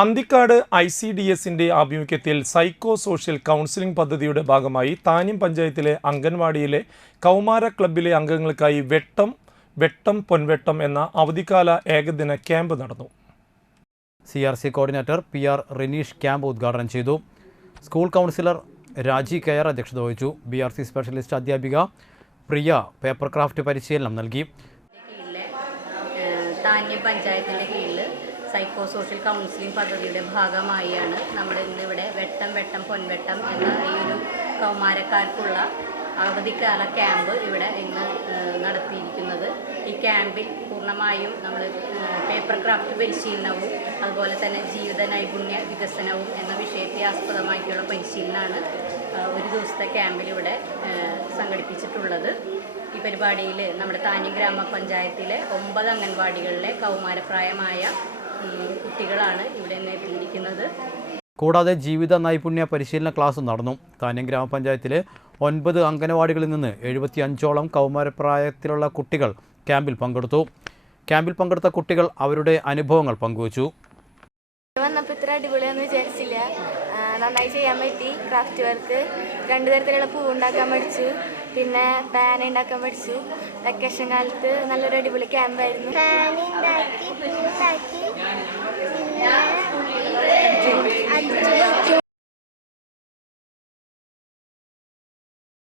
അന്തിക്കാട് ICDSന്റെ ആഭിമുഖ്യത്തിൽ psycho social counselling പദ്ധതിയുടെ ഭാഗമായി താന്യം പഞ്ചായത്തിലെ അംഗൻവാടിയിലെ കൗമാര ക്ലബ്ബിലെ അംഗങ്ങൾക്കായി വെട്ടം പൊൻവെട്ടം എന്ന അവധിക്കാല ഏകദിന ക്യാമ്പ് നടന്നു. CRC coordinator PR Rineesh camp ഉദ്ഘാടനം ചെയ്തു. സ്കൂൾ കൗൺസിലർ രാജി കെയർ അധ്യക്ഷത വഹിച്ചു. BRC സ്പെഷ്യലിസ്റ്റ് അധ്യാപിക പ്രിയ പേപ്പർ ക്രാഫ്റ്റ് പരിശീലനം നൽകി. താന്യം പഞ്ചായത്തിൻ്റെ കീഴിൽ സൈക്കോ സോഷ്യൽ കൗൺസിലിംഗ് പദ്ധതിയുടെ ഭാഗമായാണ് നമ്മൾ ഇന്നിവിടെ വെട്ടം പൊൻവെട്ടം എന്ന ഈ ഒരു കൗമാരക്കാർക്കുള്ള അവധിക്കാല ക്യാമ്പ് ഇവിടെ ഇന്ന് നടത്തിയിരിക്കുന്നത്. ഈ ക്യാമ്പിൽ പൂർണ്ണമായും നമ്മൾ പേപ്പർ ക്രാഫ്റ്റ് പരിശീലനവും അതുപോലെ തന്നെ ജീവിത നൈപുണ്യ വികസനവും എന്ന വിഷയത്തെ ആസ്പദമാക്കിയുള്ള പരിശീലനമാണ് ഒരു ദിവസത്തെ ക്യാമ്പിൽ ഇവിടെ സംഘടിപ്പിച്ചിട്ടുള്ളത്. ഈ പരിപാടിയിൽ നമ്മുടെ താന്യം ഗ്രാമപഞ്ചായത്തിലെ 9 അംഗൻവാടികളിലെ കൗമാരപ്രായമായ കുട്ടികളാണ് ഇവിടെ എത്തിയിരിക്കുന്നത്. കൂടാതെ ജീവിത നൈപുണ്യ പരിശീലന ക്ലാസ് നടന്നു. താന്യം ഗ്രാമപഞ്ചായത്തിലെ 9 അംഗനവാടികളിൽ നിന്ന് 75ഓളം കൗമാരപ്രായത്തിലുള്ള കുട്ടികൾ ക്യാമ്പിൽ പങ്കെടുത്തു. ക്യാമ്പിൽ പങ്കെടുത്ത കുട്ടികൾ അവരുടെ അനുഭവങ്ങൾ പങ്കുവച്ചു. വന്നപ്പോൾ ഇത്ര അടിപൊളിയാണെന്ന് വിചാരിച്ചില്ല. നന്നായി ചെയ്യാൻ പറ്റി. ക്രാഫ്റ്റ് വർക്ക് 2 തരത്തിലുള്ള പൂ ഉണ്ടാക്കാൻ പഠിച്ചു, പിന്നെ പാൻ ഉണ്ടാക്കാൻ പഠിച്ചു. വെക്കേഷൻ കാലത്ത് നല്ലൊരു അടിപൊളി ക്യാമ്പായിരുന്നു.